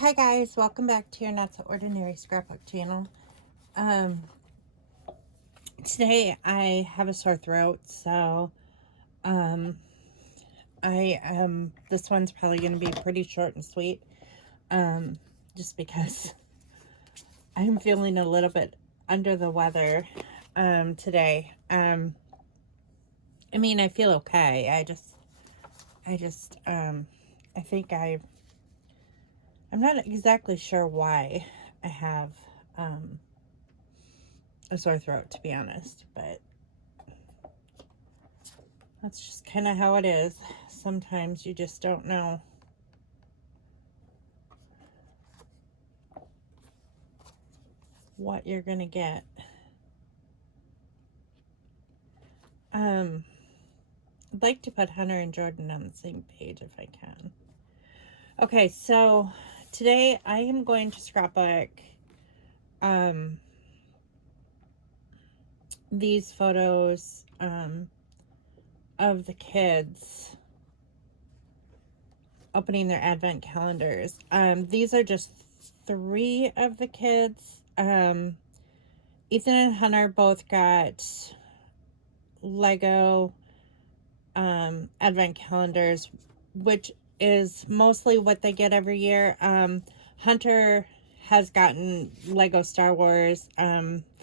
Hi guys, welcome back to your Not So Ordinary Scrapbook channel. Um, Today I have a sore throat, so um, this one's probably going to be pretty short and sweet, just because I'm feeling a little bit under the weather today. I feel okay. I think I'm not exactly sure why I have um, a sore throat, to be honest, but that's just kind of how it is. Sometimes you just don't know what you're going to get. I'd like to put Hunter and Jordan on the same page if I can. Okay, so today I am going to scrapbook these photos of the kids opening their advent calendars. These are just 3 of the kids. Ethan and Hunter both got Lego advent calendars, which is mostly what they get every year. Hunter has gotten Lego Star Wars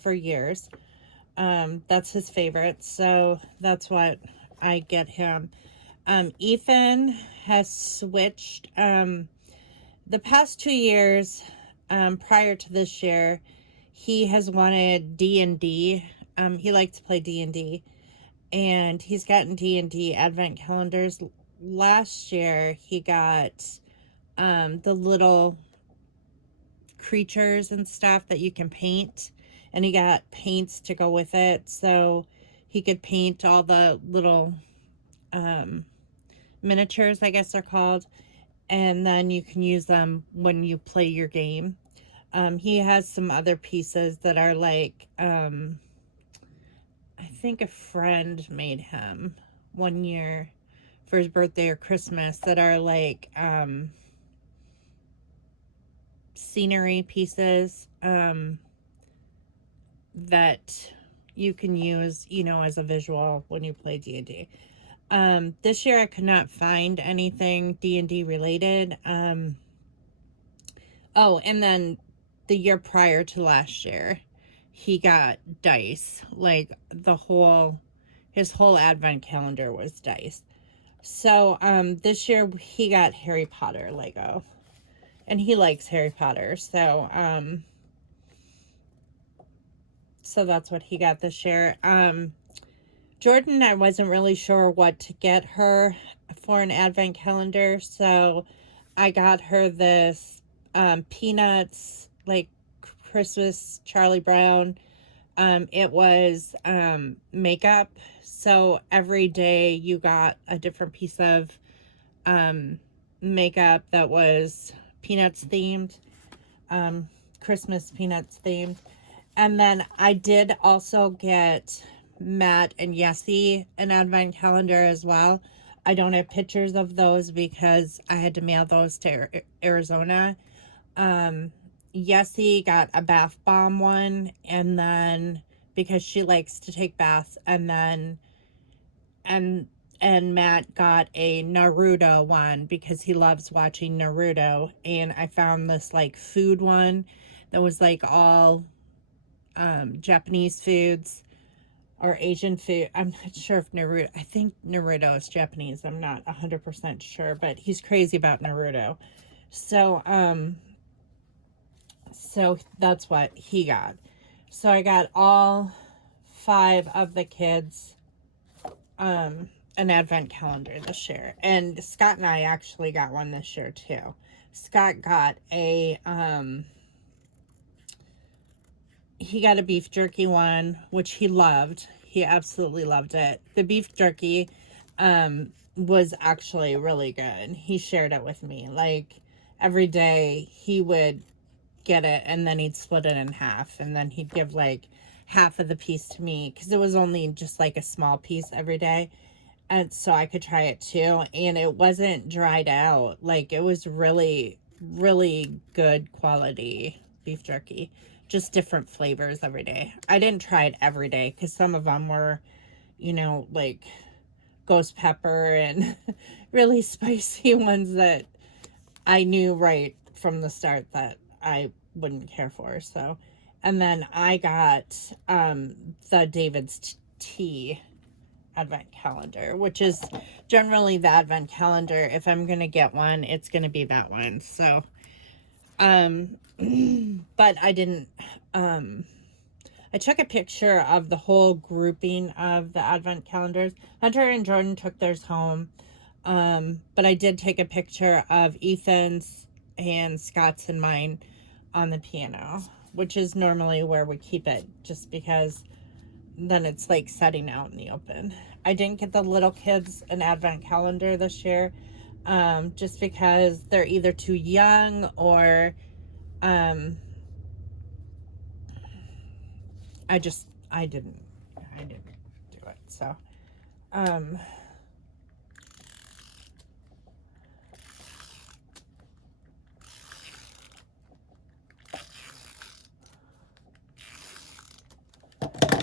for years. That's his favorite, so that's what I get him. Ethan has switched the past 2 years. Prior to this year, he has wanted D&D. He likes to play D&D, and he's gotten D&D advent calendars. Last year he got the little creatures and stuff that you can paint, and he got paints to go with it, so he could paint all the little miniatures, I guess they're called, and then you can use them when you play your game. He has some other pieces that are like I think a friend made him one year for his birthday or Christmas that are like scenery pieces that you can use, as a visual when you play D&D. This year I could not find anything D&D related. Oh, and then the year prior to last year, he got dice. Like his whole advent calendar was dice. So this year he got Harry Potter Lego, and he likes Harry Potter. So that's what he got this year. Jordan, I wasn't really sure what to get her for an advent calendar, so I got her this Peanuts, like Christmas Charlie Brown. It was makeup, so every day you got a different piece of makeup that was Peanuts themed, Christmas Peanuts themed. And then I did also get Matt and Yessie an advent calendar as well. I don't have pictures of those because I had to mail those to Arizona. Yessie got a bath bomb one, and then because she likes to take baths, and Matt got a Naruto one because he loves watching Naruto. And I found this like food one that was like all Japanese foods or Asian food. I'm not sure if I think Naruto is Japanese. I'm not 100% sure, but he's crazy about Naruto. So that's what he got. So I got all 5 of the kids an advent calendar this year. And Scott and I actually got one this year too. Scott got he got a beef jerky one, which he loved. He absolutely loved it. The beef jerky was actually really good. He shared it with me. Like every day he would get it, and then he'd split it in half, and then he'd give like half of the piece to me because it was only just like a small piece every day, and so I could try it too. And it wasn't dried out. Like it was really really good quality beef jerky. Just different flavors every day. I didn't try it every day because some of them were, you know, like ghost pepper and really spicy ones that I knew right from the start that I wouldn't care for. So, and then I got the David's Tea advent calendar, which is generally the advent calendar. If I'm going to get one, it's going to be that one. So, but I didn't, I took a picture of the whole grouping of the advent calendars. Hunter and Jordan took theirs home. But I did take a picture of Ethan's and Scott's and mine on the piano, which is normally where we keep it, just because then it's like setting out in the open. I didn't get the little kids an advent calendar this year, just because they're either too young or I didn't do it. So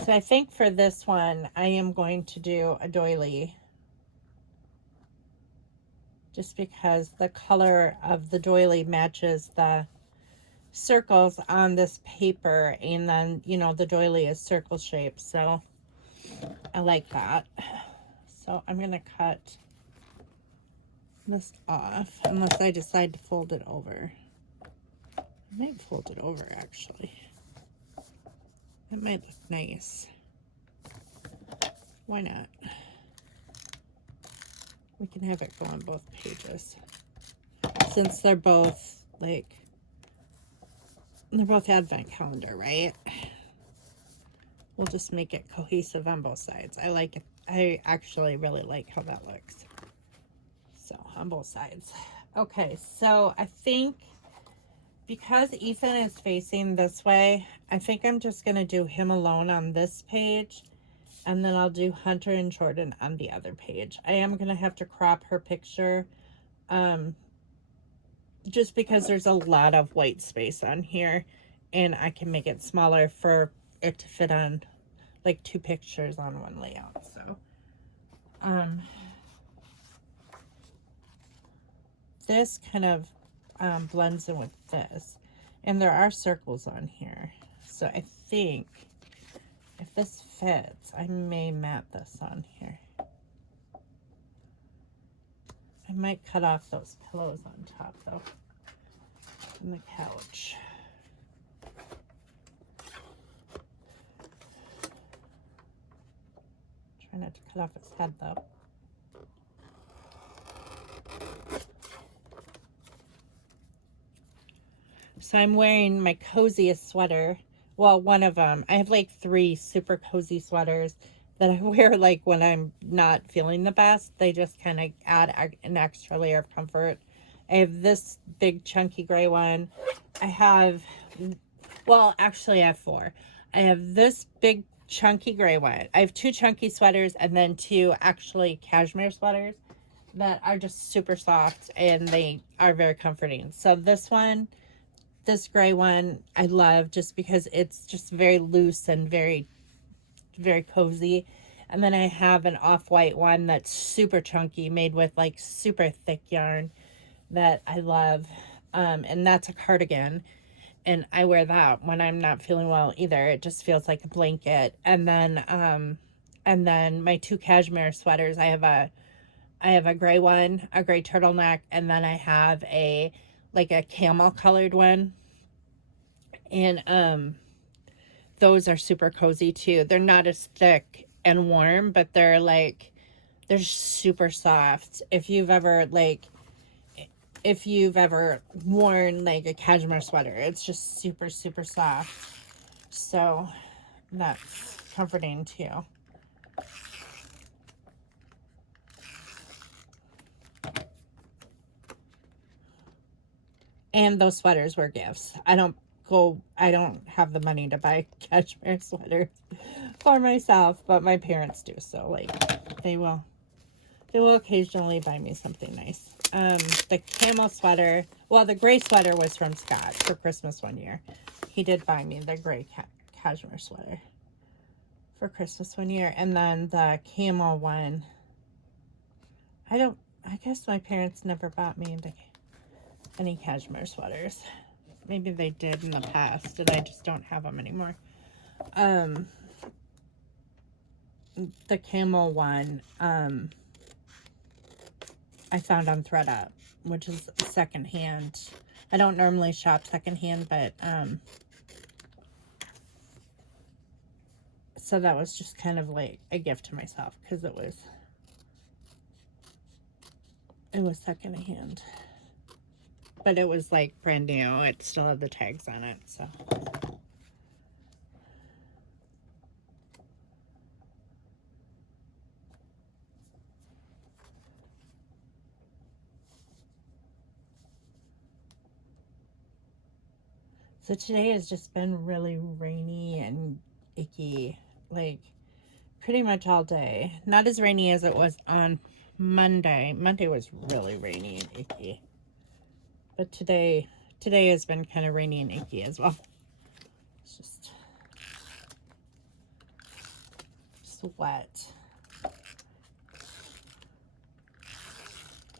so I think for this one, I am going to do a doily, just because the color of the doily matches the circles on this paper, and then, you know, the doily is circle shaped, so I like that. So I'm gonna cut this off, unless I decide to fold it over. I might fold it over, actually. That might look nice. Why not? We can have it go on both pages, since they're both like, they're both advent calendar, right? We'll just make it cohesive on both sides. I like it. I actually really like how that looks. So on both sides. Okay, so I think because Ethan is facing this way, I think I'm just going to do him alone on this page, and then I'll do Hunter and Jordan on the other page. I am going to have to crop her picture, just because there's a lot of white space on here, and I can make it smaller for it to fit on like 2 pictures on one layout. So this kind of blends in with this, and there are circles on here, so I think if this fits, I may mat this on here. I might cut off those pillows on top though, and the couch. Try not to cut off its head though. So I'm wearing my coziest sweater. Well, one of them. I have like 3 super cozy sweaters that I wear like when I'm not feeling the best. They just kind of add an extra layer of comfort. I have this big chunky gray one. I have, well, actually I have 4. I have this big chunky gray one. I have 2 chunky sweaters, and then 2 actually cashmere sweaters that are just super soft, and they are very comforting. So this one, this gray one, I love just because it's just very loose and very, very cozy. And then I have an off-white one that's super chunky, made with like super thick yarn that I love. And that's a cardigan. And I wear that when I'm not feeling well either. It just feels like a blanket. And then my 2 cashmere sweaters, I have a gray one, a gray turtleneck, and then I have a camel colored one. And those are super cozy too. They're not as thick and warm, but they're super soft. If you've ever worn like a cashmere sweater, it's just super, super soft. So that's comforting too. And those sweaters were gifts. I don't have the money to buy cashmere sweaters for myself, but my parents do. So like they will occasionally buy me something nice. the camo sweater. Well, the gray sweater was from Scott for Christmas one year. He did buy me the gray cashmere sweater for Christmas one year. And then the camo one, I guess my parents never bought me any cashmere sweaters. Maybe they did in the past and I just don't have them anymore. The camo one, I found on ThredUp, which is secondhand. I don't normally shop secondhand, but so that was just kind of like a gift to myself because it was secondhand, but it was like brand new. It still had the tags on it, so. So today has just been really rainy and icky, like pretty much all day. Not as rainy as it was on Monday. Monday was really rainy and icky. But today has been kind of rainy and icky as well. It's just wet.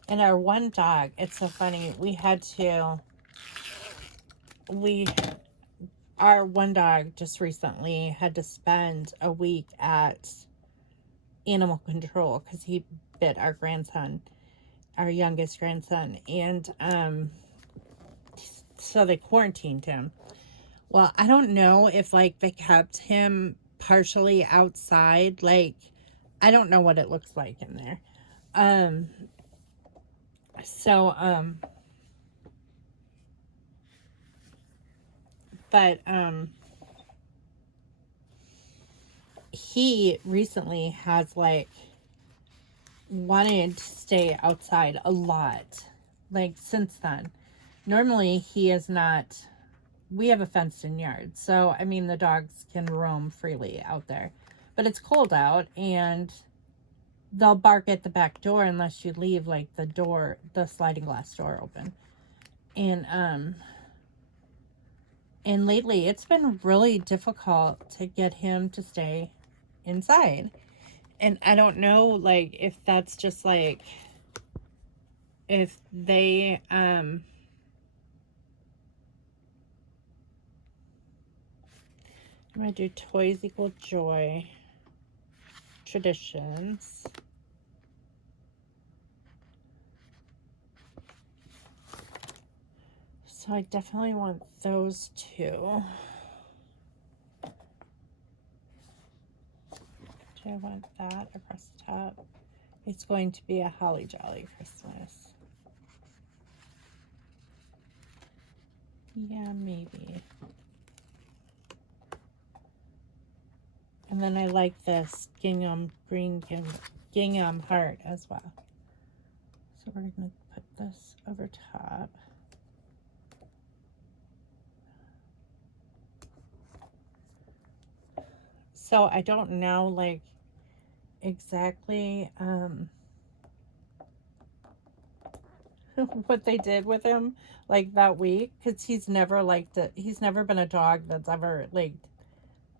And our one dog, it's so funny. Our one dog just recently had to spend a week at animal control because he bit our grandson, our youngest grandson. And so they quarantined him. Well, I don't know if like they kept him partially outside. Like, I don't know what it looks like in there. But he recently has like wanted to stay outside a lot, like since then. Normally he is not. We have a fenced in yard, so I mean the dogs can roam freely out there, but it's cold out and they'll bark at the back door unless you leave like the sliding glass door open. And lately it's been really difficult to get him to stay inside. And I don't know, like, if that's just like, if they, I'm going to do toys equal joy, traditions. So I definitely want those two. Do I want that across the top? It's going to be a Holly Jolly Christmas. Yeah, maybe. And then I like this gingham heart as well. So we're going to put this over top. So I don't know like exactly what they did with him like that week, because he's never liked it. He's never been a dog that's ever like,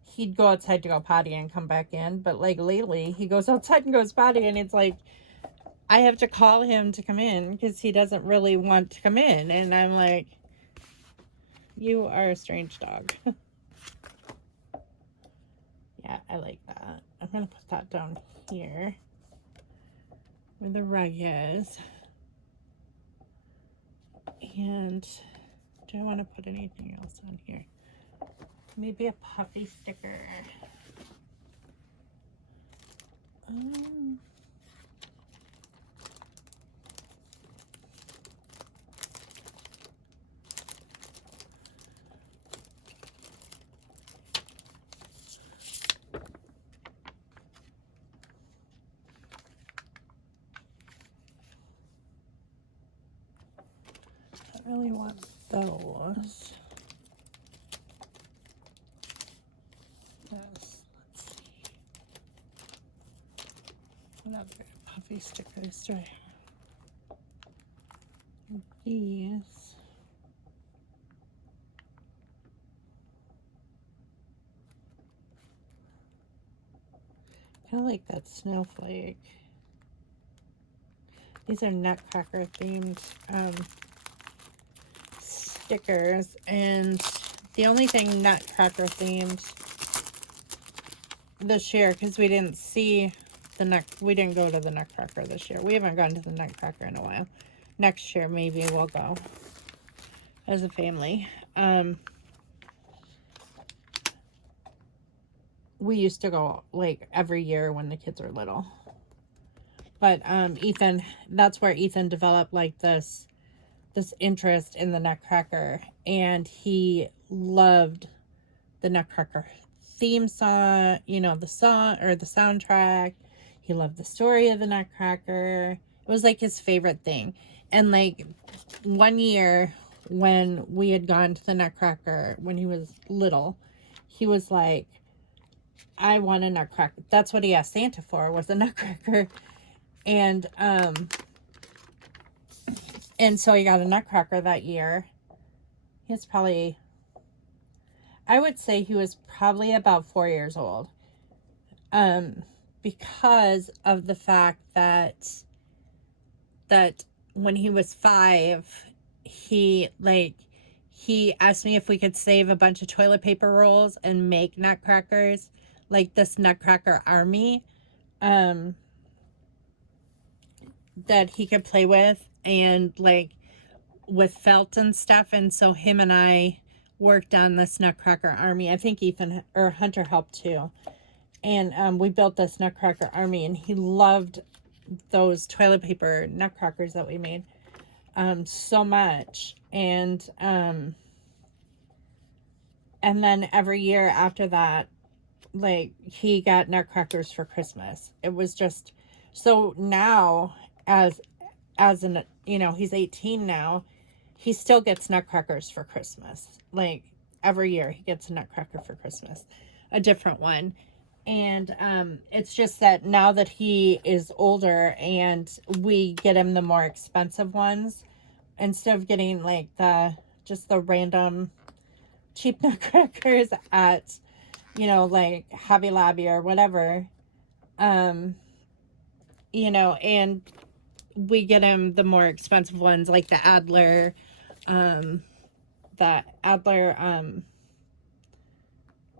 he'd go outside to go potty and come back in, but like lately he goes outside and goes potty and it's like I have to call him to come in because he doesn't really want to come in, and I'm like, you are a strange dog. Yeah, I like that. I'm gonna put that down here where the rug is. And do I want to put anything else on here? Maybe a puppy sticker. I really want those. Yes, let's see. What other puffy stickers do I have? these. Kind of like that snowflake. These are Nutcracker themed stickers, and the only thing Nutcracker themed this year, because we didn't see we didn't go to the Nutcracker this year. We haven't gone to the Nutcracker in a while. Next year maybe we'll go as a family. We used to go like every year when the kids were little. But Ethan, that's where Ethan developed like this interest in the Nutcracker, and he loved the Nutcracker theme song, you know, the song or the soundtrack. He loved the story of the Nutcracker. It was like his favorite thing. And like one year when we had gone to the Nutcracker when he was little, he was like, I want a Nutcracker. That's what he asked Santa for, was a Nutcracker. And so he got a Nutcracker that year. He's probably, I would say he was probably about 4 years old. Because of the fact that when he was 5, he asked me if we could save a bunch of toilet paper rolls and make nutcrackers, like this Nutcracker army, that he could play with, and like with felt and stuff. And so him and I worked on this Nutcracker army. I think Ethan or Hunter helped too. And we built this Nutcracker army, and he loved those toilet paper nutcrackers that we made so much. And then every year after that, like, he got nutcrackers for Christmas. It was just, so now as an, you know, he's 18 now, he still gets nutcrackers for Christmas. Like every year he gets a nutcracker for Christmas, a different one. And it's just that now that he is older and we get him the more expensive ones, instead of getting like the random cheap nutcrackers at, you know, like Hobby Lobby or whatever, you know, and we get him the more expensive ones like the Adler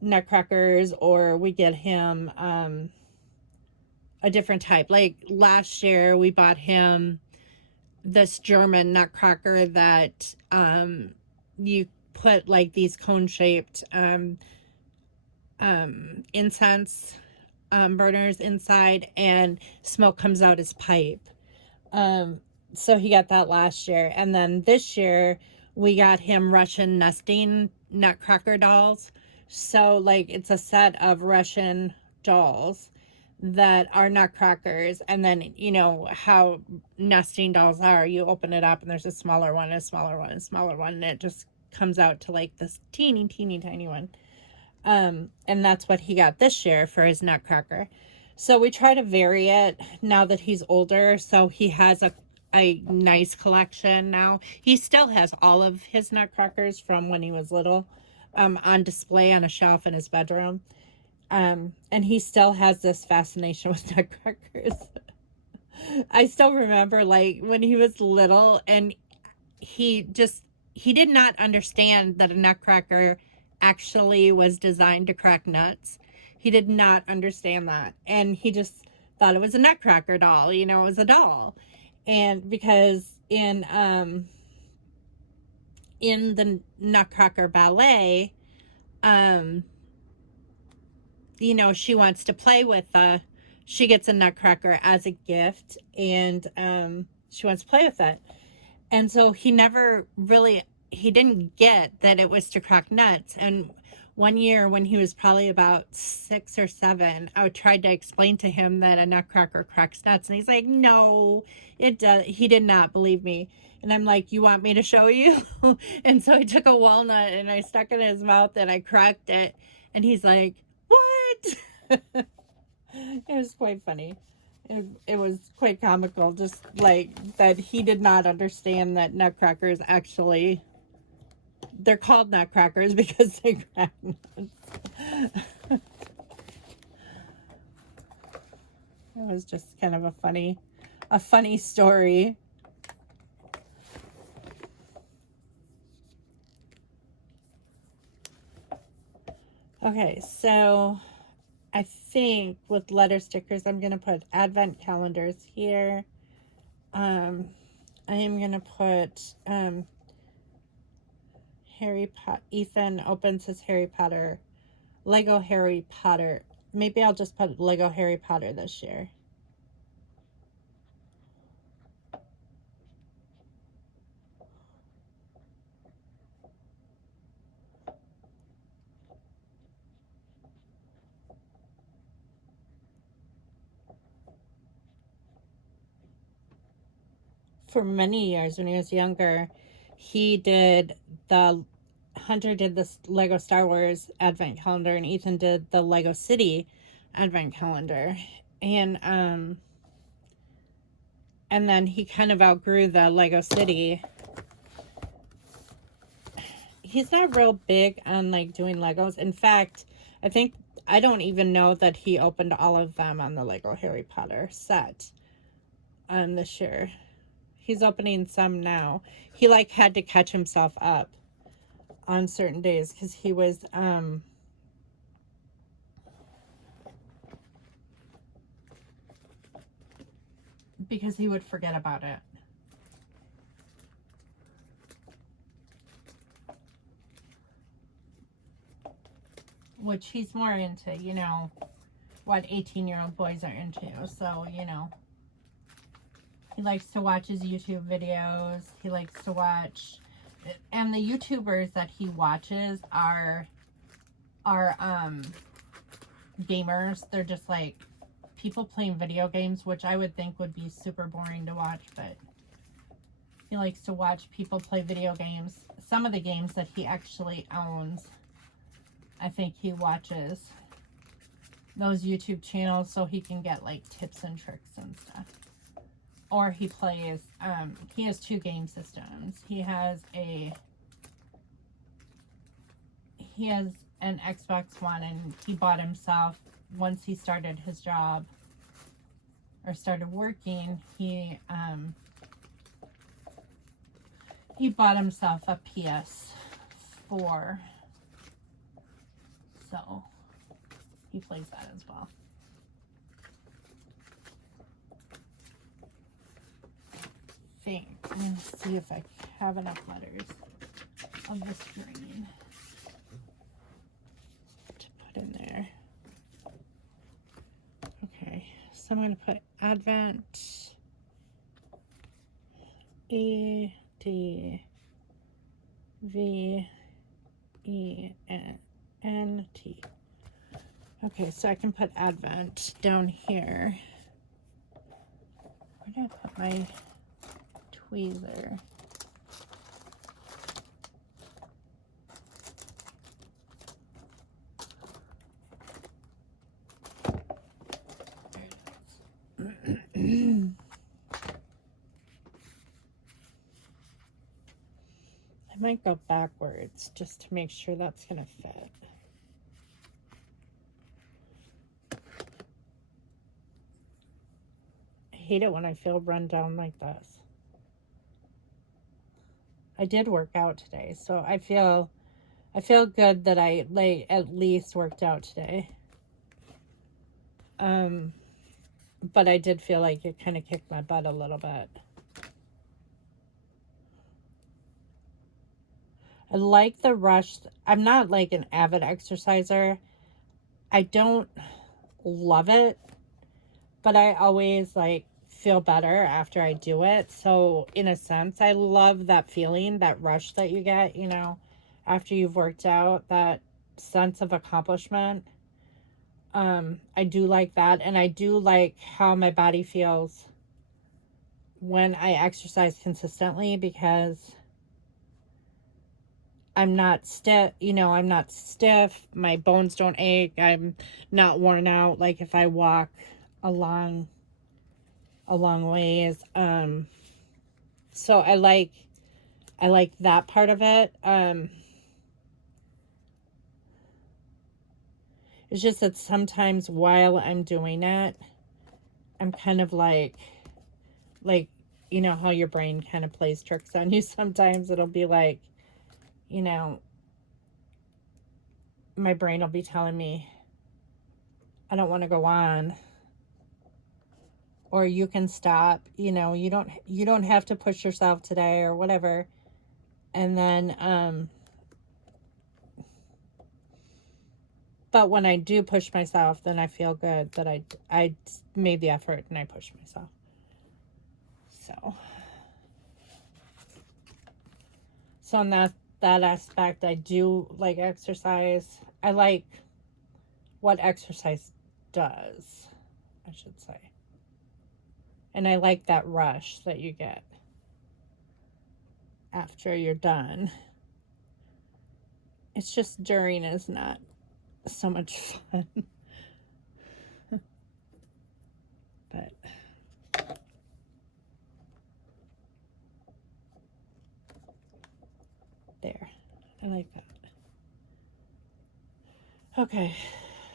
nutcrackers, or we get him a different type. Like last year we bought him this German nutcracker that you put like these cone-shaped incense burners inside, and smoke comes out his pipe. So he got that last year. And then this year we got him Russian nesting nutcracker dolls. So like it's a set of Russian dolls that are nutcrackers, and then, you know how nesting dolls are, you open it up and there's a smaller one, a smaller one, a smaller one, and it just comes out to like this teeny tiny one. And that's what he got this year for his nutcracker. So we try to vary it now that he's older, so he has a nice collection now. He still has all of his nutcrackers from when he was little on display on a shelf in his bedroom. And he still has this fascination with nutcrackers. I still remember like when he was little, and he did not understand that a nutcracker actually was designed to crack nuts. He did not understand that. And he just thought it was a nutcracker doll, you know, it was a doll. And because in the Nutcracker ballet, you know, she wants to play with she gets a nutcracker as a gift, and she wants to play with it. And so he didn't get that it was to crack nuts. And one year when he was probably about 6 or 7, I tried to explain to him that a nutcracker cracks nuts, and he's like, no, it does. He did not believe me. And I'm like, you want me to show you? And so I took a walnut and I stuck it in his mouth and I cracked it, and he's like, what? It was quite funny. It was quite comical, just like that he did not understand that nutcrackers actually, they're called nutcrackers because they crack nuts. It was just kind of a funny story. Okay, so I think with letter stickers, I'm going to put advent calendars here. I am going to put Ethan opens his Harry Potter, Lego Harry Potter. Maybe I'll just put Lego Harry Potter this year. For many years when he was younger, he did the Hunter did this Lego Star Wars advent calendar, and Ethan did the Lego City advent calendar. And then he kind of outgrew the Lego City. He's not real big on like doing Legos. In fact, I don't even know that he opened all of them on the Lego Harry Potter set this year. He's opening some now. He like had to catch himself up on certain days because he was because he would forget about it. Which he's more into, you know, what 18-year-old boys are into. So, you know, he likes to watch his YouTube videos. He likes to watch, and the YouTubers that he watches are gamers. They're just like people playing video games, which I would think would be super boring to watch, but he likes to watch people play video games. Some of the games that he actually owns, I think he watches those YouTube channels so he can get like tips and tricks and stuff. Or he plays, he has 2 game systems. He has an Xbox One, and he bought himself, once he started his job or started working, he bought himself a PS4. So he plays that as well. I'm going to see if I have enough letters of this green to put in there. Okay, so I'm going to put Advent, E D V E N T. Okay, so I can put Advent down here. Where did I put my tweezer? I might go backwards just to make sure that's gonna fit. I hate it when I feel run down like this. I did work out today, so I feel good that I like at least worked out today. But I did feel like it kind of kicked my butt a little bit. I like the rush. I'm not like an avid exerciser. I don't love it, but I always like feel better after I do it. So in a sense, I love that feeling, that rush that you get, you know, after you've worked out, that sense of accomplishment. I do like that, and I do like how my body feels when I exercise consistently, because I'm not stiff, you know, I'm not stiff, my bones don't ache, I'm not worn out like if I walk a long a long ways. So I like that part of it. It's just that sometimes while I'm doing it, I'm kind of like, you know how your brain kind of plays tricks on you. Sometimes it'll be like, you know, my brain will be telling me, I don't want to go on, or you can stop, you know, you don't have to push yourself today or whatever. And then, but when I do push myself, then I feel good that I made the effort and I pushed myself. So in that aspect, I do like exercise. I like what exercise does, I should say. And I like that rush that you get after you're done. It's just during is not so much fun. But there, I like that. Okay,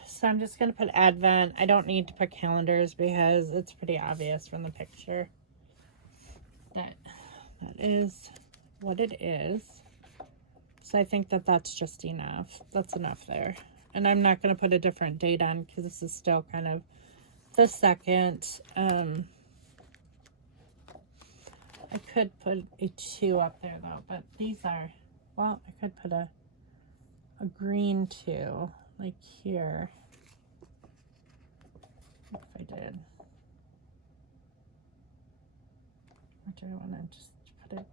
so I'm just going to put Advent. I don't need to put calendars because it's pretty obvious from the picture that is what it is. So I think that that's just enough. That's enough there. And I'm not going to put a different date on because this is still kind of the second. I could put a 2 up there though, but these are, well, I could put a green 2 like here. If I did. Or do I want to just put it?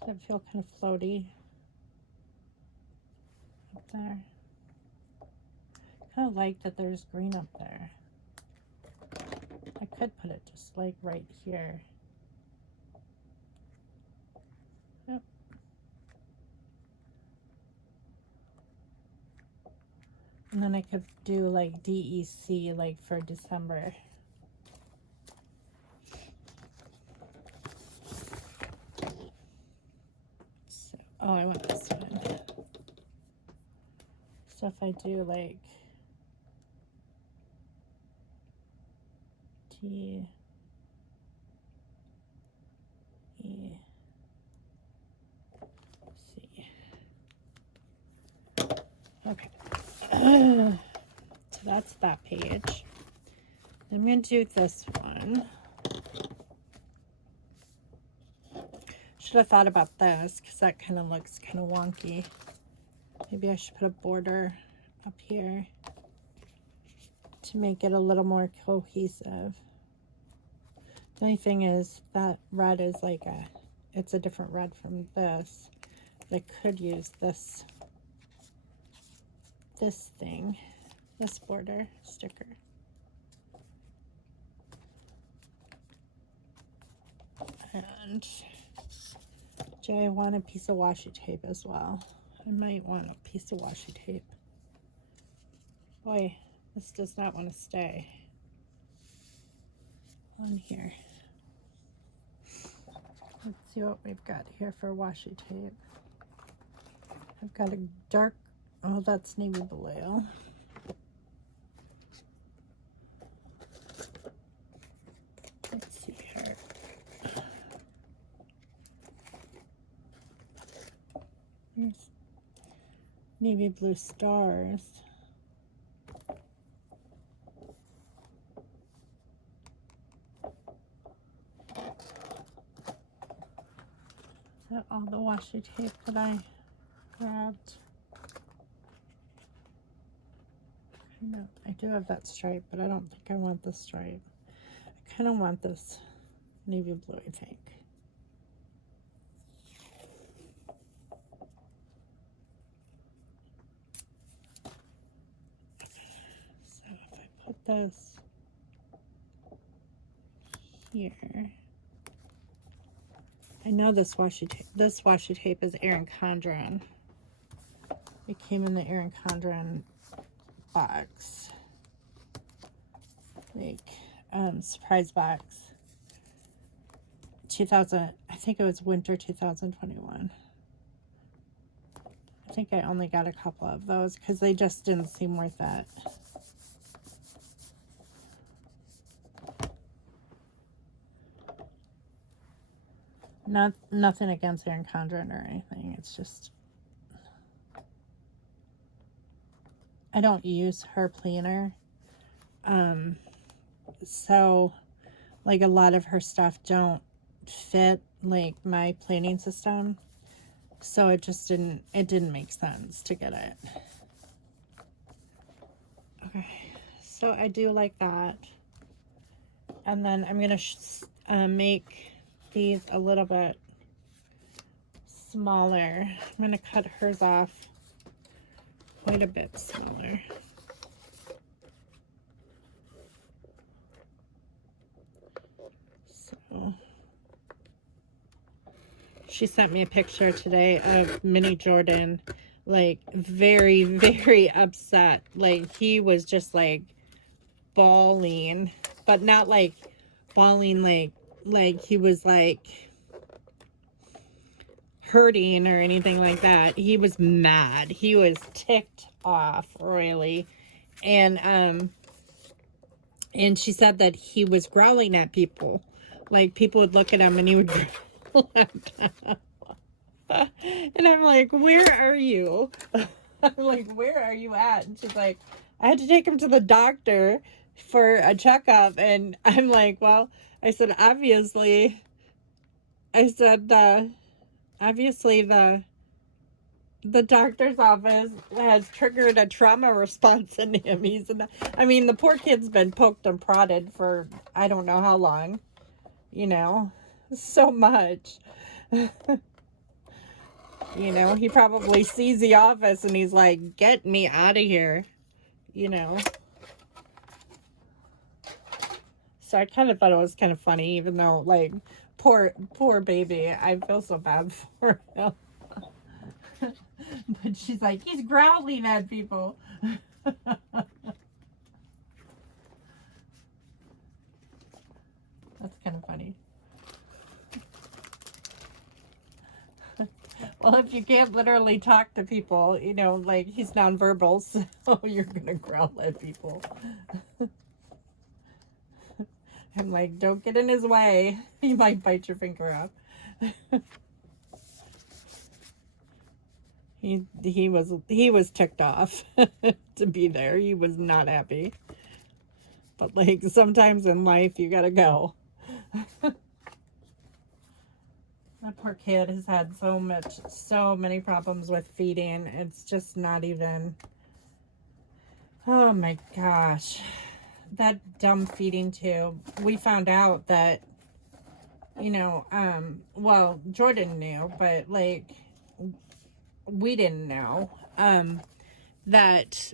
Does it feel kind of floaty up there? Kind of like that there's green up there. I could put it just like right here. Yep. And then I could do like DEC like for December. So, oh, I want this one. So if I do like T E C. Okay. So that's that page. I'm going to do this one. Should have thought about this because that kind of looks kind of wonky. Maybe I should put a border up here to make it a little more cohesive. The only thing is that red is like it's a different red from this. But I could use this thing, this border sticker. And do I want a piece of washi tape as well? I might want a piece of washi tape. Boy, this does not want to stay on here. Let's see what we've got here for washi tape. I've got a dark, oh, that's navy blue. Let's see here. Here's navy blue stars. Is that all the washi tape that I grabbed? No, I do have that stripe, but I don't think I want this stripe. I kind of want this navy blue, I think. So if I put this here, I know this washi tape is Erin Condren. It came in the Erin Condren box. Like, surprise box. 2000, I think it was winter 2021. I think I only got a couple of those because they just didn't seem worth it. Nothing against Erin Condren or anything. It's just, I don't use her planner. So like a lot of her stuff don't fit like my planning system. So it didn't make sense to get it. Okay. So I do like that. And then I'm going to make these a little bit smaller. I'm going to cut hers off quite a bit smaller. So she sent me a picture today of Mini Jordan, like very, very upset. Like he was just like bawling, but not like bawling like he was like hurting or anything like that. He was mad. He was ticked off, really. And she said that he was growling at people. Like people would look at him and he would growl at them. And I'm like, where are you? I'm like, where are you at? And she's like, I had to take him to the doctor for a checkup. And I'm like, well, I said, obviously the doctor's office has triggered a trauma response in him. The poor kid's been poked and prodded for I don't know how long, so much. He probably sees the office and he's like, get me out of here, So I kind of thought it was kind of funny, even though, like, poor baby. I feel so bad for him. But she's like, he's growling at people. That's kind of funny. Well, if you can't literally talk to people, like he's nonverbal, so you're going to growl at people. I'm like, don't get in his way. He might bite your finger off. He was ticked off to be there. He was not happy. But like sometimes in life you gotta go. That poor kid has had so many problems with feeding. It's just not even. Oh my gosh. That dumb feeding tube. We found out that, well, Jordan knew, but like we didn't know, that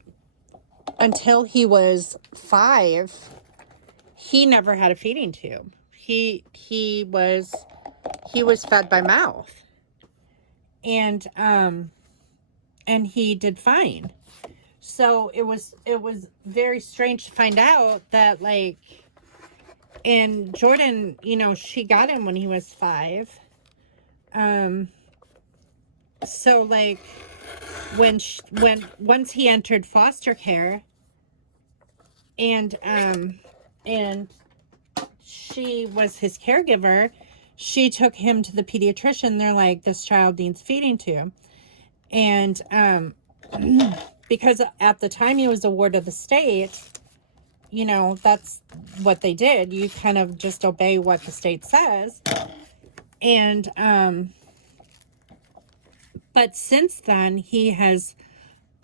until he was 5, he never had a feeding tube. He was fed by mouth, and he did fine. So it was very strange to find out that, like, and Jordan, she got him when he was 5. So like once he entered foster care, and she was his caregiver, she took him to the pediatrician. They're like, this child needs feeding tube. And because at the time he was a ward of the state, that's what they did. You kind of just obey what the state says. And but since then he has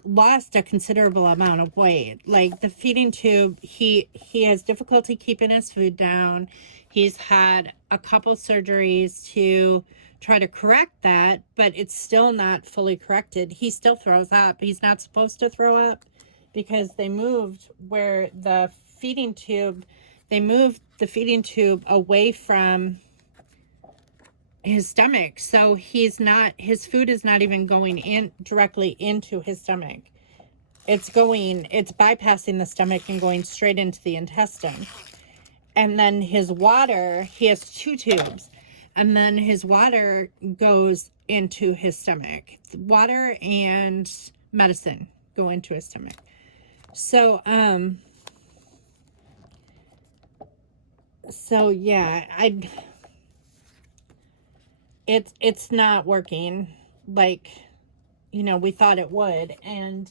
lost a considerable amount of weight. Like the feeding tube, he has difficulty keeping his food down. He's had a couple surgeries to try to correct that, but it's still not fully corrected. He still throws up. He's not supposed to throw up because they moved the feeding tube away from his stomach. So his food is not even going in directly into his stomach. It's bypassing the stomach and going straight into the intestine. And then his water, he has 2 tubes. And then his water goes into his stomach. Water and medicine go into his stomach. So, yeah, it's not working like, we thought it would. And,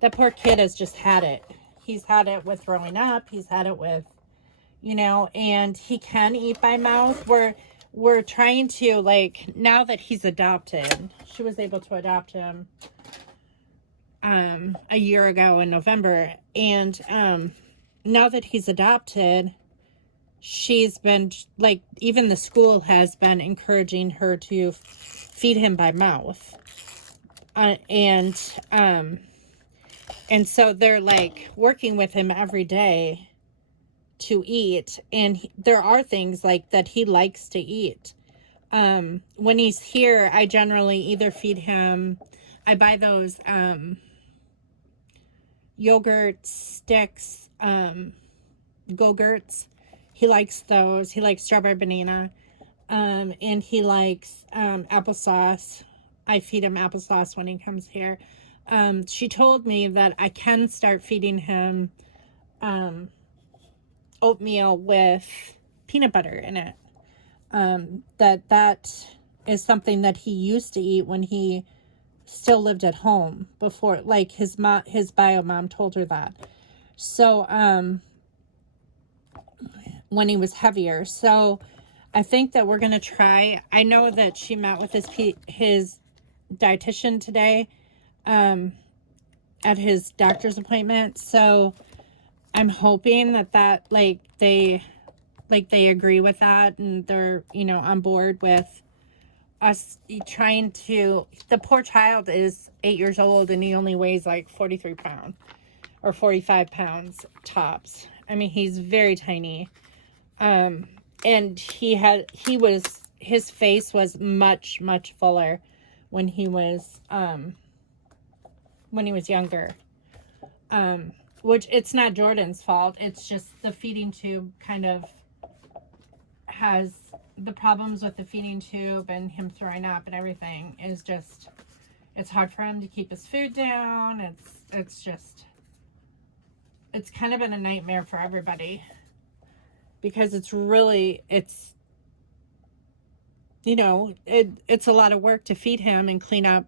that poor kid has just had it. He's had it with throwing up. He's had it with, and he can eat by mouth. We're trying to, like, now that he's adopted, she was able to adopt him a year ago in November. And now that he's adopted, she's been, like, even the school has been encouraging her to feed him by mouth. And so they're, like, working with him every day to eat. And there are things, like, that he likes to eat. When he's here, I generally either feed him, I buy those yogurt sticks, Go-Gurts. He likes those. He likes strawberry banana. And he likes applesauce. I feed him applesauce when he comes here. She told me that I can start feeding him oatmeal with peanut butter in it. That is something that he used to eat when he still lived at home before, like, his bio mom told her that. So, when he was heavier. So I think that we're going to try, I know that she met with his dietitian today, at his doctor's appointment. So I'm hoping that they agree with that, and they're, on board with us trying to, the poor child is 8 years old and he only weighs like 43 pounds or 45 pounds tops. I mean, he's very tiny. And his face was much, much fuller when he was younger. Which, it's not Jordan's fault. It's just the feeding tube kind of has the problems with the feeding tube, and him throwing up and everything is just, it's hard for him to keep his food down. It's kind of been a nightmare for everybody, because it's a lot of work to feed him and clean up.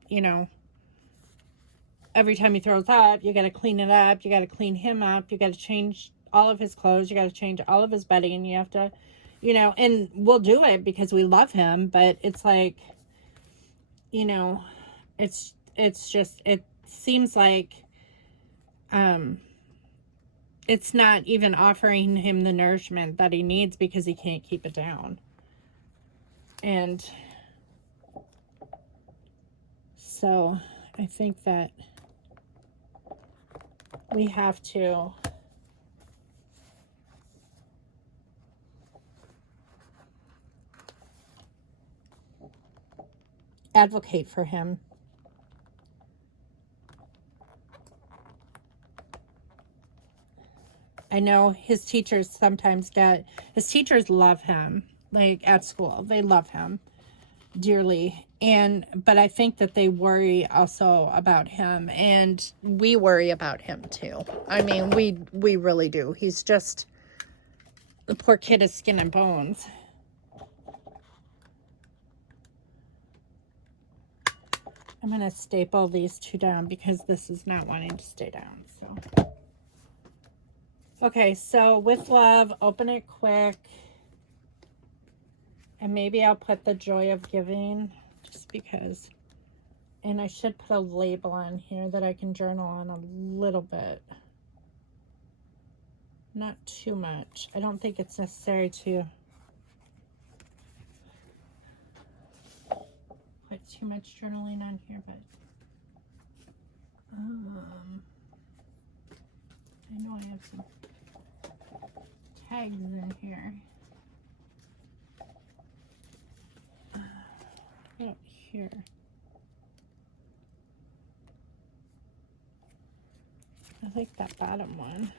Every time he throws up, you got to clean it up. You got to clean him up. You got to change all of his clothes. You got to change all of his bedding. You have to, and we'll do it because we love him. But it's like, it's just, it seems like, it's not even offering him the nourishment that he needs because he can't keep it down. And so I think that we have to advocate for him. I know his teachers love him, like, at school. They love him dearly. But I think that they worry also about him, and we worry about him too. I mean, we really do. He's just, the poor kid is skin and bones. I'm going to staple these 2 down because this is not wanting to stay down. So, okay, so with love, open it quick. And maybe I'll put the joy of giving, just because. And I should put a label on here that I can journal on a little bit. Not too much. I don't think it's necessary to put too much journaling on here, but I know I have some tags in here. about here? I like that bottom one.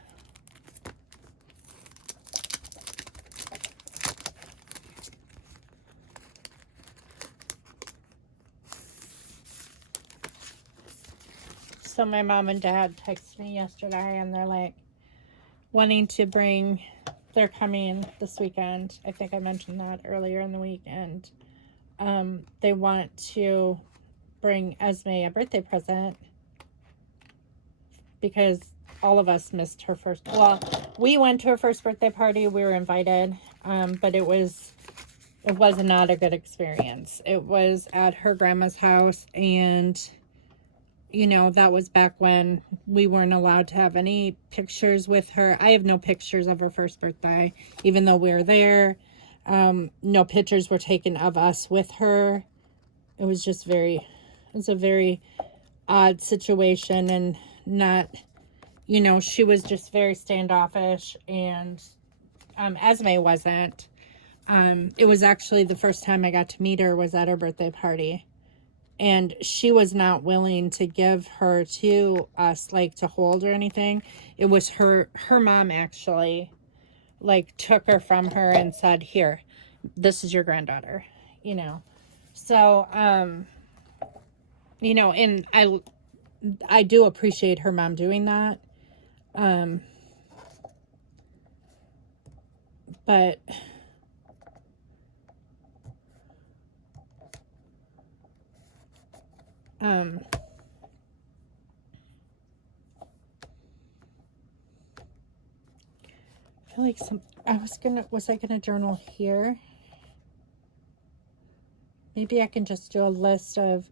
So my mom and dad texted me yesterday and they're like wanting to bring, they're coming this weekend. I think I mentioned that earlier in the week. And they want to bring Esme a birthday present because all of us missed her first, well, we went to her first birthday party. We were invited, but it was not a good experience. It was at her grandma's house, and you know, that was back when we weren't allowed to have any pictures with her. I have no pictures of her first birthday, even though we were there. No pictures were taken of us with her. It was just it was a very odd situation, and not, you know, she was just very standoffish, and Esme wasn't. It was actually the first time I got to meet her was at her birthday party. And she was not willing to give her to us, like, to hold or anything. It was her mom actually, like, took her from her and said, here, this is your granddaughter, you know. So, you know, and I do appreciate her mom doing that. But I feel like was I gonna journal here? Maybe I can just do a list of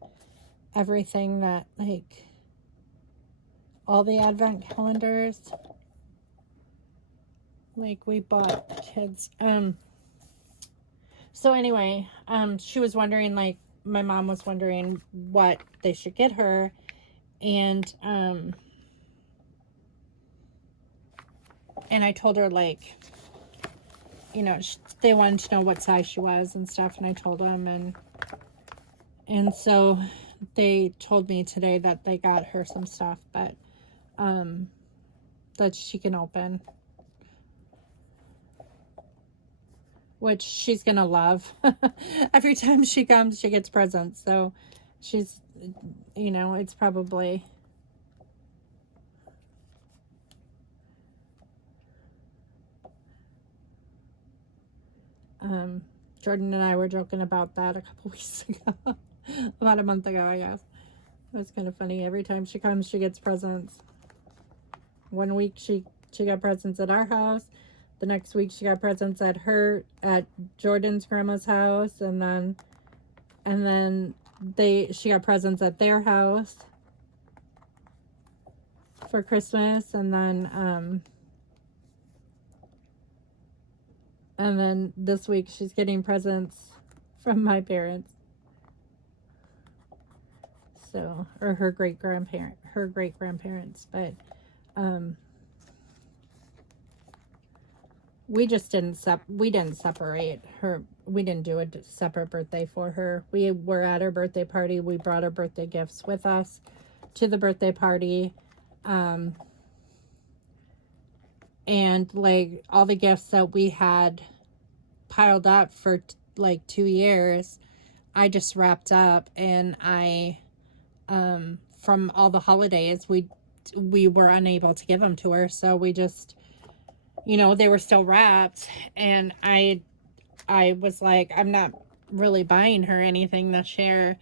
everything that, like, all the advent calendars, like, we bought kids. So anyway, she was wondering, like, my mom was wondering what they should get her, and I told her, like, you know, they wanted to know what size she was and stuff, and I told them, and so they told me today that they got her some stuff, but that she can open, which she's gonna love. Every time she comes, she gets presents, so she's, you know, it's probably, Jordan and I were joking about that a couple weeks ago. About a month ago, I guess. That's kind of funny. Every time she comes, she gets presents. One week she got presents at our house. The next week she got presents at Jordan's grandma's house, and then she got presents at their house for Christmas, and then this week she's getting presents from my parents. So, or her great grandparents, but we just didn't separate her. We didn't do a separate birthday for her. We were at her birthday party. We brought her birthday gifts with us to the birthday party. And, like, all the gifts that we had piled up for like 2 years, I just wrapped up, and I from all the holidays, we were unable to give them to her, so we just, you know, they were still wrapped, and I was like, I'm not really buying her anything this year,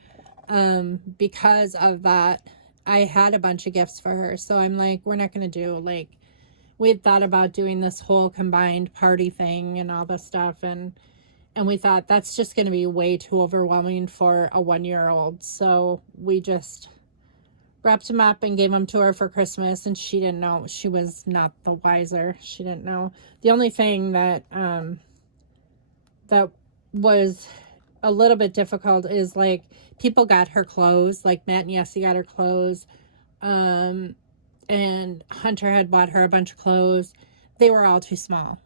because of that. I had a bunch of gifts for her, so I'm like, we're not gonna do, like, we had thought about doing this whole combined party thing and all this stuff, and we thought that's just going to be way too overwhelming for a 1-year-old. So we just wrapped him up and gave him to her for Christmas, and she didn't know. She was not the wiser. She didn't know. The only thing that that was a little bit difficult is, like, people got her clothes. Like, Matt and Yessie got her clothes. And Hunter had bought her a bunch of clothes. They were all too small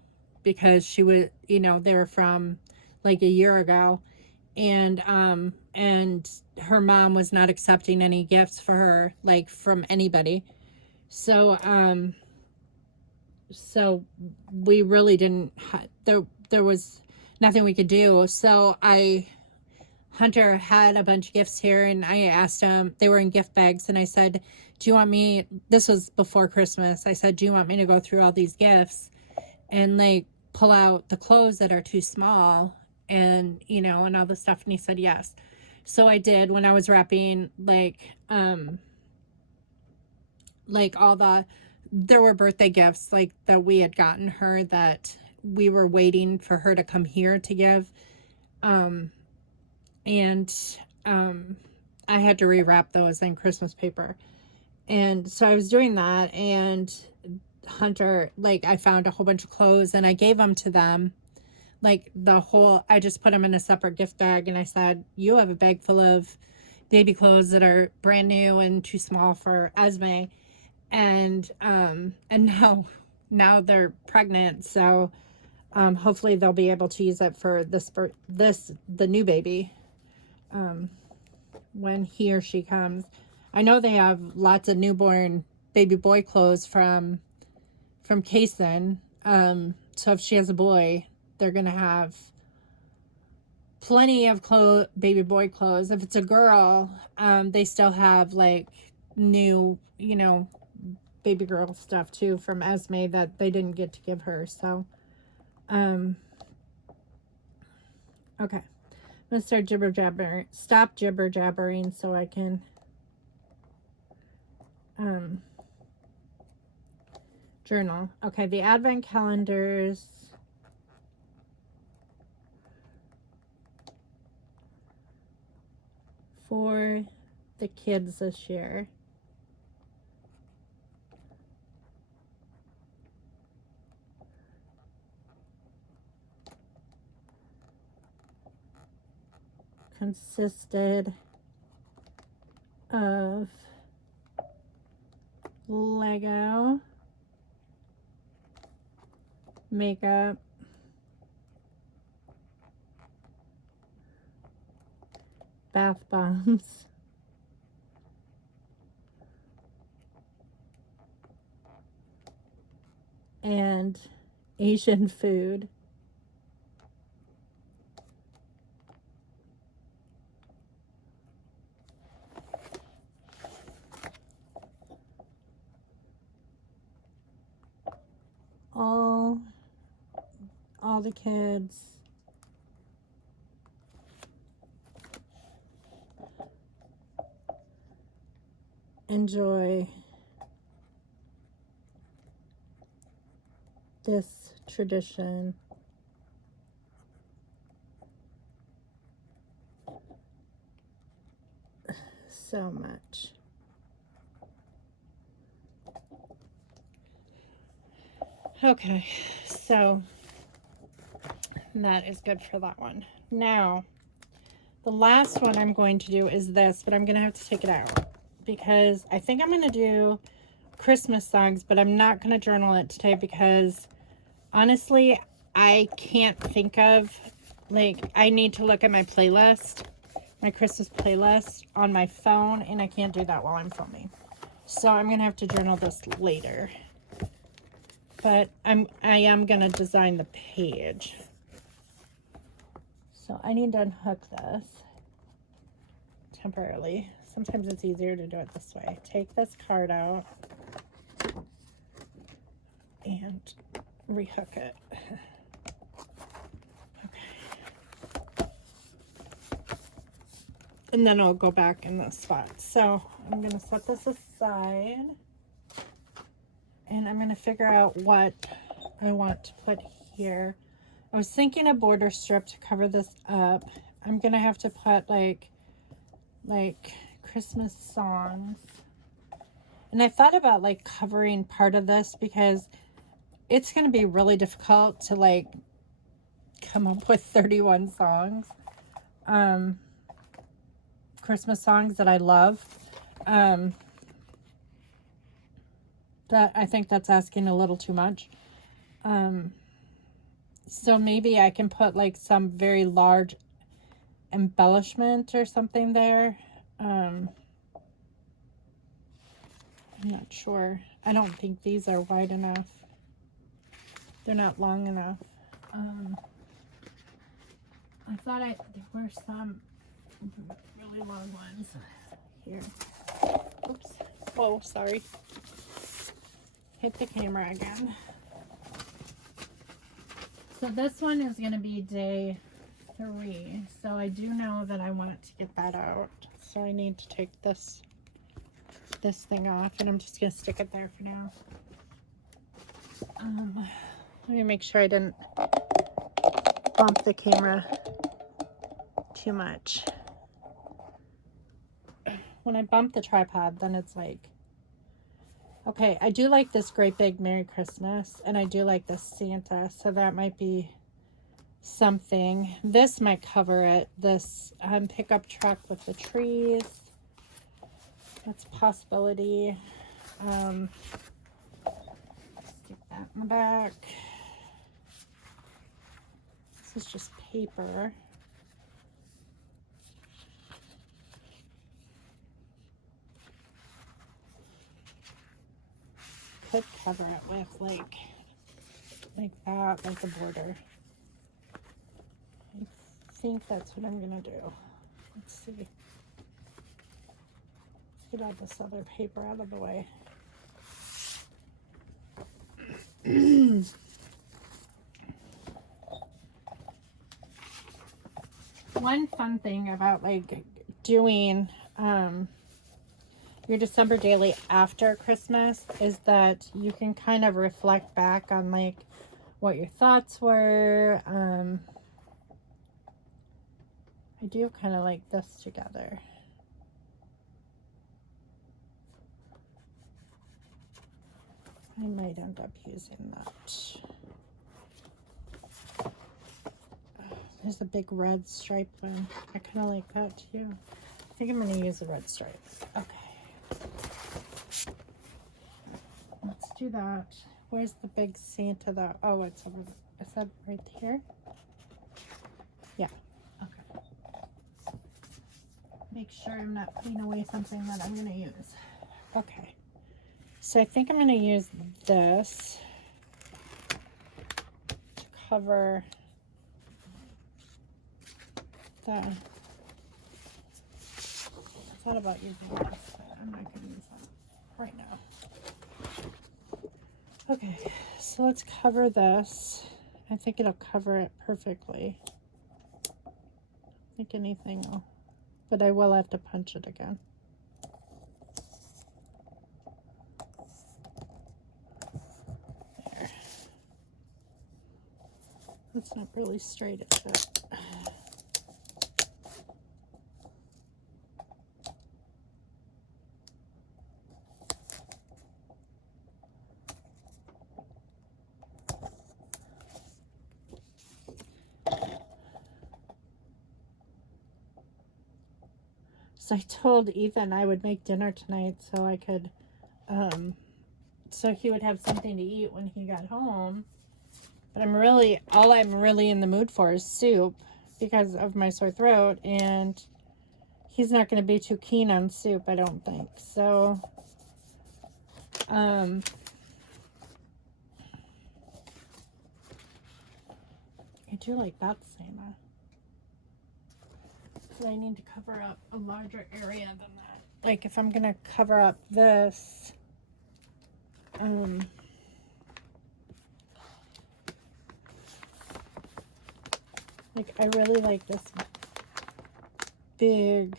because she was, you know, they were from like a year ago, and her mom was not accepting any gifts for her, like from anybody. So so we really didn't there was nothing we could do. So Hunter had a bunch of gifts here, and I asked him, they were in gift bags, and I said, do you want me, this was before Christmas, I said, do you want me to go through all these gifts and like pull out the clothes that are too small, and and all the stuff? And he said yes. So I did. When I was wrapping, like all there were birthday gifts like that we had gotten her that we were waiting for her to come here to give, and I had to rewrap those in Christmas paper. And so I was doing that, and Hunter, like, I found a whole bunch of clothes and I gave them to them. Like, I just put them in a separate gift bag, and I said, you have a bag full of baby clothes that are brand new and too small for Esme. And now they're pregnant. So hopefully they'll be able to use it for the new baby, when he or she comes. I know they have lots of newborn baby boy clothes from Kaysen. So if she has a boy, they're gonna have plenty of baby boy clothes. If it's a girl, they still have like new, baby girl stuff too from Esme that they didn't get to give her. So, okay. I'm gonna start stop jibber jabbering so I can journal. Okay, the advent calendars for the kids this year. Consisted of Lego, makeup, bath bombs, and Asian food. All the kids enjoy this tradition so much. Okay, so that is good for that one. Now, the last one I'm going to do is this, but I'm going to have to take it out because I think I'm going to do Christmas songs, but I'm not going to journal it today because honestly, I can't think of, like, I need to look at my playlist, my Christmas playlist on my phone, and I can't do that while I'm filming. So I'm going to have to journal this later. But I am going to design the page. So I need to unhook this temporarily. Sometimes it's easier to do it this way. Take this card out and rehook it. Okay. And then I'll go back in this spot. So I'm going to set this aside. And I'm going to figure out what I want to put here. I was thinking a border strip to cover this up. I'm going to have to put like Christmas songs. And I thought about like covering part of this because it's going to be really difficult to like come up with 31 songs. Christmas songs that I love. That I think that's asking a little too much. So maybe I can put like some very large embellishment or something there. I'm not sure. I don't think these are wide enough. They're not long enough. I thought there were some really long ones here. Oops. Oh, sorry. Hit the camera again. So this one is going to be day 3. So I do know that I want to get that out. So I need to take this thing off, and I'm just going to stick it there for now. Let me make sure I didn't bump the camera too much. When I bump the tripod, then it's like, okay, I do like this great big Merry Christmas, and I do like this Santa, so that might be something. This might cover it. This pickup truck with the trees, that's a possibility. Stick that in the back. This is just paper. Could cover it with like that, like the border. I think that's what I'm gonna do. Let's see. Let's get all this other paper out of the way. One fun thing about like doing your December daily after Christmas is that you can kind of reflect back on like what your thoughts were. I do kind of like this together. I might end up using that. There's a big red stripe one. I kind of like that too. I think I'm going to use a red stripe. Okay. Let's do that. Where's the big Santa though? Oh, it's over there. Is that right here? Yeah. Okay. Make sure I'm not putting away something that I'm going to use. Okay. So I think I'm going to use this to cover the... I thought about using this, but I'm not going to use that right now. Okay, so let's cover this. I think it'll cover it perfectly. I think anything will, but I will have to punch it again. There. That's not really straight at that. So I told Ethan I would make dinner tonight so I could, so he would have something to eat when he got home. But all I'm really in the mood for is soup because of my sore throat, and he's not going to be too keen on soup, I don't think. So, I do like that Santa. But I need to cover up a larger area than that. Like if I'm going to cover up this, like I really like this big,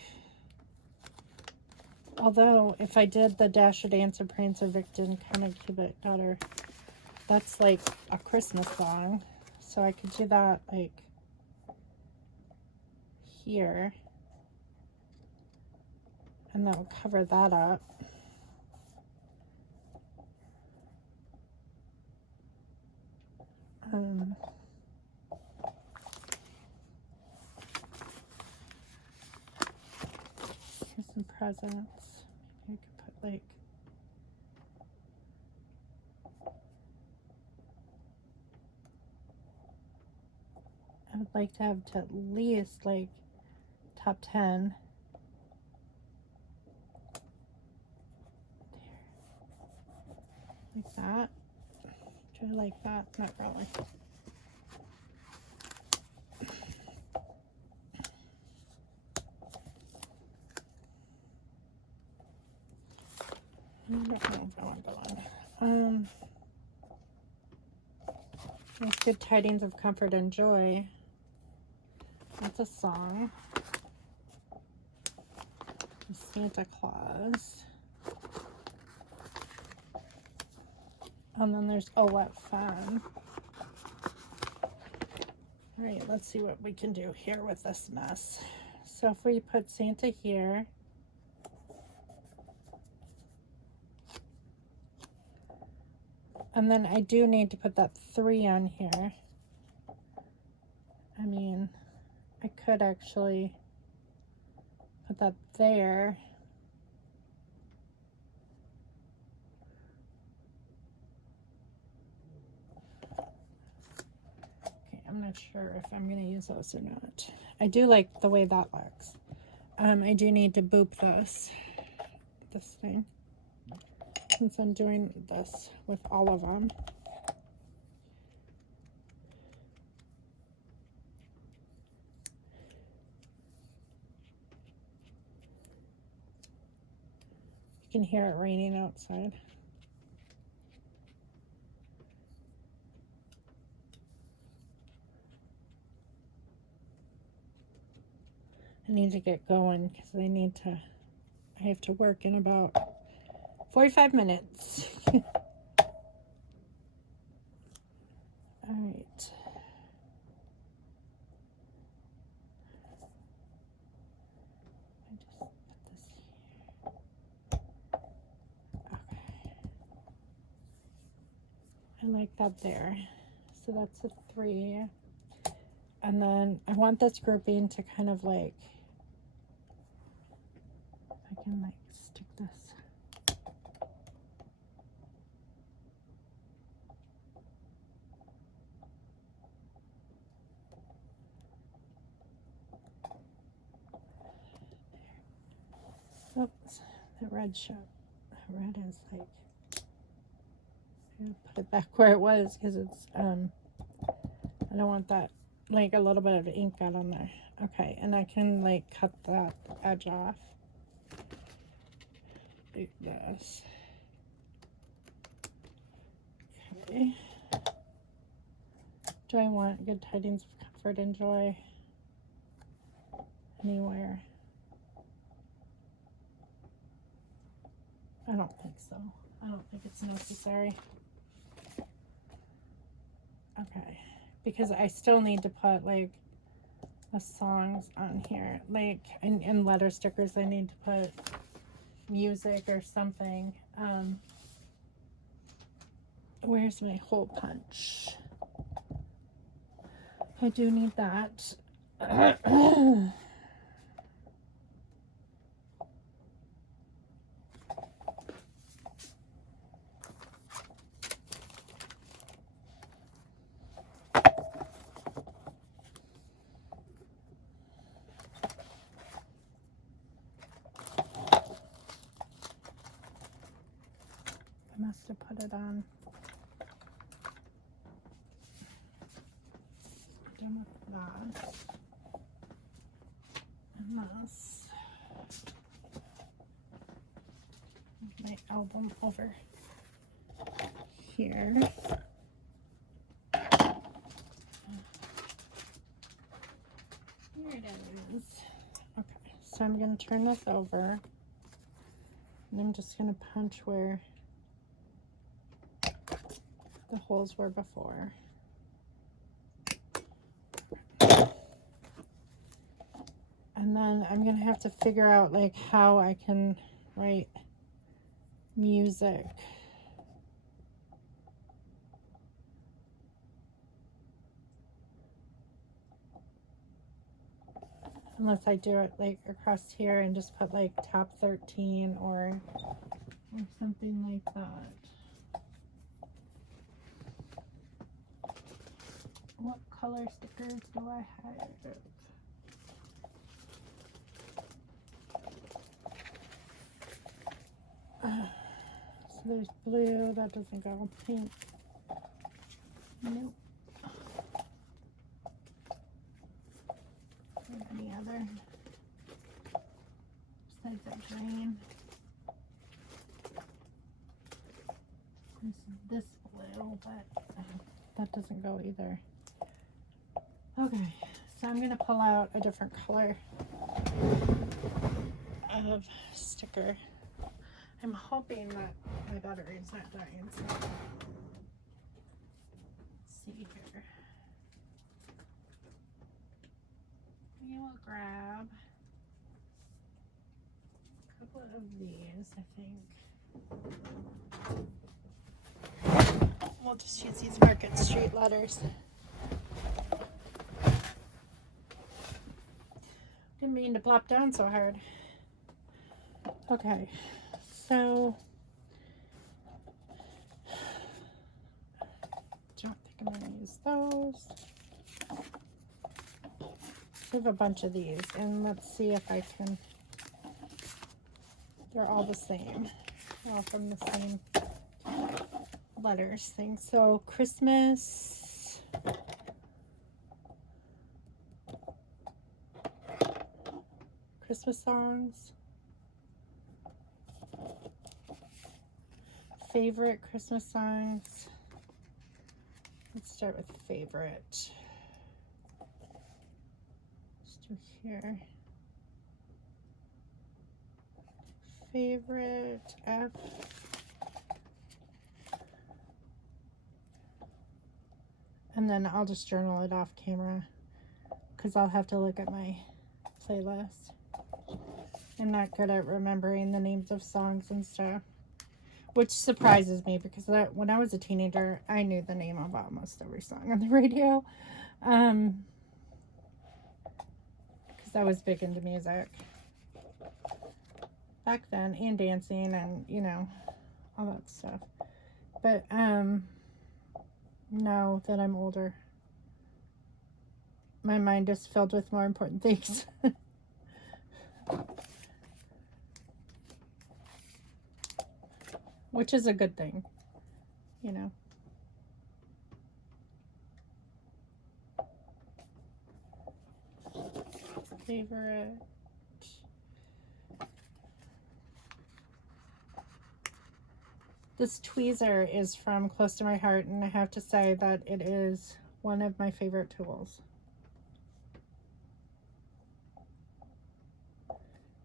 although if I did the Dasher Dancer Prancer Vixen kind of Cupid Daughter, that's like a Christmas song, so I could do that like here, and that will cover that up. Here's some presents. Maybe I could put like, I would like to have to at least like top 10. Like that. Do I like that? Not really. I don't know if I want to go on. There's Good Tidings of Comfort and Joy. That's a song. Santa Claus. And then there's Oh What Fun. All right, let's see what we can do here with this mess. So if we put Santa here, and then I do need to put that 3 on here. I mean, I could actually put that there. Okay, I'm not sure if I'm going to use those or not. I do like the way that looks. I do need to boop this thing, since I'm doing this with all of them. You can hear it raining outside. I need to get going because I have to work in about 45 minutes. All right. I just put this here. Okay. I like that there. So that's a 3. And then I want this grouping to kind of like, if I can like stick this. Oops, the red shot. The red is like, I'm gonna put it back where it was because it's, I don't want that, like a little bit of ink got on there. Okay, and I can like cut that edge off. Like this. Okay. Do I want Good Tidings of Comfort and Joy anywhere? I don't think so. I don't think it's necessary. Okay, because I still need to put like the songs on here, like in letter stickers. I need to put music or something. Where's my hole punch? I do need that. I must have put it on. Done with that. Unless my album over here. Here it is. Okay, so I'm going to turn this over. And I'm just going to punch where the holes were before. And then I'm going to have to figure out like how I can write music. Unless I do it like across here and just put like top 13 or something like that. What color stickers do I have? There's blue. That doesn't go. Pink. Nope. Any other besides that green? This blue, but that doesn't go either. Okay, so I'm gonna pull out a different color of sticker. I'm hoping that my battery's not dying. So let's see here. We will grab a couple of these, I think. We'll just use these Market Street letters. Didn't mean to plop down so hard. Okay, so don't think I'm gonna use those. I have a bunch of these, and let's see if I can. They're all the same. They're all from the same letters thing. So Christmas. Christmas songs. Favorite Christmas songs. Let's start with favorite. Let's do here. Favorite F. And then I'll just journal it off camera because I'll have to look at my playlist. I'm not good at remembering the names of songs and stuff, which surprises me because when I was a teenager, I knew the name of almost every song on the radio. Because I was big into music back then, and dancing, and you know, all that stuff. But now that I'm older, my mind is filled with more important things. Which is a good thing, you know. Favorite. This tweezer is from Close to My Heart, and I have to say that it is one of my favorite tools.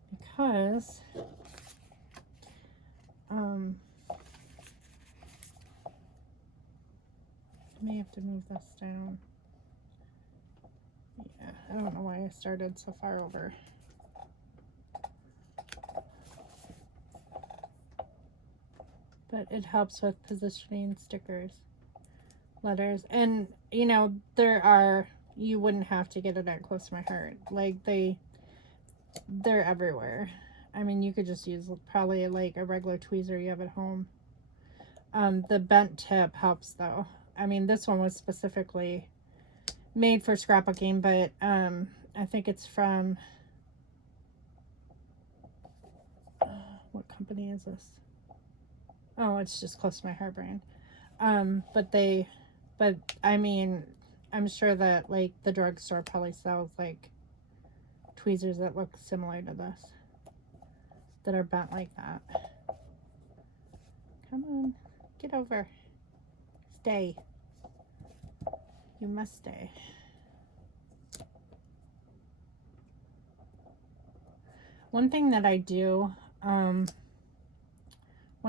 Because I may have to move this down. Yeah, I don't know why I started so far over. But it helps with positioning stickers, letters, and you know, you wouldn't have to get it at Close to My Heart. Like they're everywhere. I mean, you could just use probably like a regular tweezer you have at home. The bent tip helps though. I mean, this one was specifically made for scrapbooking, but I think it's from what company is this? Oh, it's just Close to My Heart brand. But I mean, I'm sure that like the drugstore probably sells like tweezers that look similar to this, that are bent like that. Come on, get over. Stay. You must stay. One thing that I do, when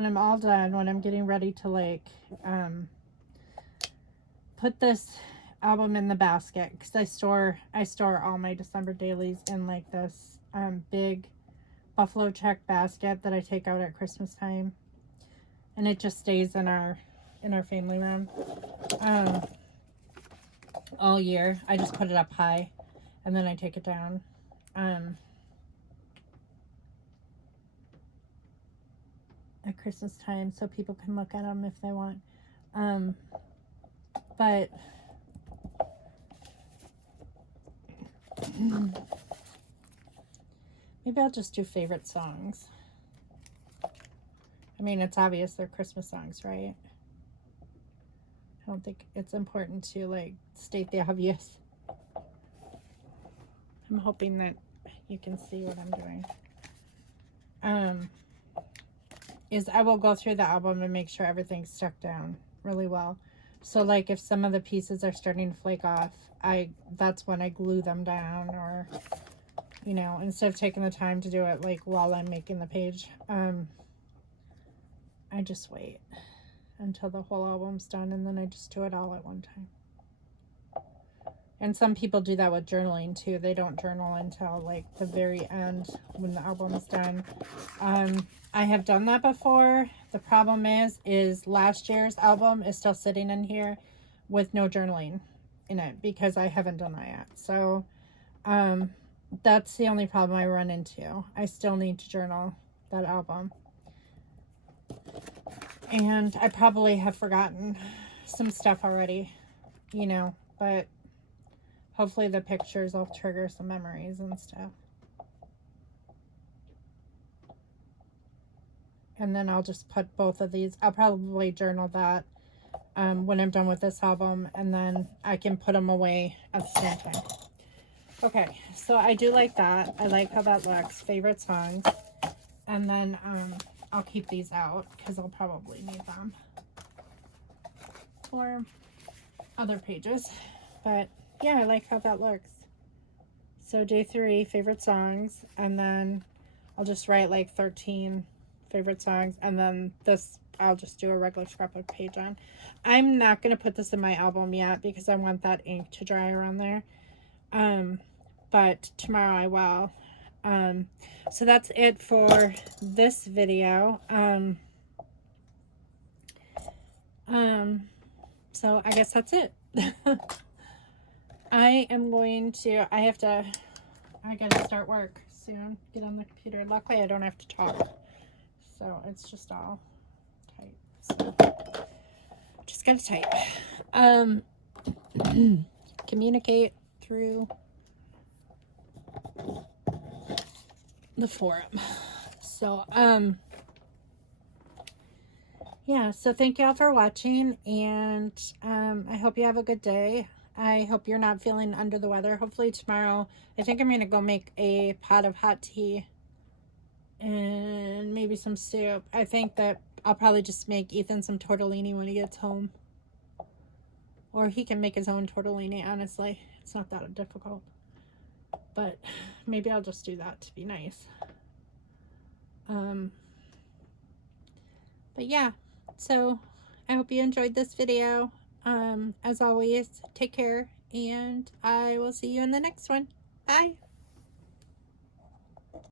I'm all done, when I'm getting ready to like put this album in the basket, because I store all my December dailies in like this big buffalo check basket that I take out at Christmas time, and it just stays in our family room all year. I just put it up high and then I take it down. At Christmas time so people can look at them if they want. But maybe I'll just do favorite songs. I mean, it's obvious they're Christmas songs, right? I don't think it's important to like state the obvious. I'm hoping that you can see what I'm doing. Is I will go through the album and make sure everything's stuck down really well. So like if some of the pieces are starting to flake off, that's when I glue them down, or you know, instead of taking the time to do it like while I'm making the page, I just wait until the whole album's done, and then I just do it all at one time. And some people do that with journaling too. They don't journal until like the very end when the album's done. I have done that before. The problem is last year's album is still sitting in here with no journaling in it because I haven't done that yet. So that's the only problem I run into. I still need to journal that album. And I probably have forgotten some stuff already, you know, but hopefully the pictures will trigger some memories and stuff. And then I'll just put both of these. I'll probably journal that when I'm done with this album, and then I can put them away at the same time. Okay, so I do like that. I like how that looks. Favorite songs. And then I'll keep these out because I'll probably need them for other pages. But yeah, I like how that looks. So day 3, favorite songs, and then I'll just write like 13 favorite songs, and then this I'll just do a regular scrapbook page on. I'm not going to put this in my album yet because I want that ink to dry around there. But tomorrow I will. So that's it for this video. So I guess that's it. I gotta start work soon, get on the computer. Luckily I don't have to talk, so it's just all type. So just gotta type. Communicate through the forum. So yeah, so thank y'all for watching, and I hope you have a good day. I hope you're not feeling under the weather. Hopefully tomorrow, I think I'm going to go make a pot of hot tea and maybe some soup. I think that I'll probably just make Ethan some tortellini when he gets home. Or he can make his own tortellini, honestly. It's not that difficult. But maybe I'll just do that to be nice. But yeah, so I hope you enjoyed this video. As always, take care, and I will see you in the next one. Bye.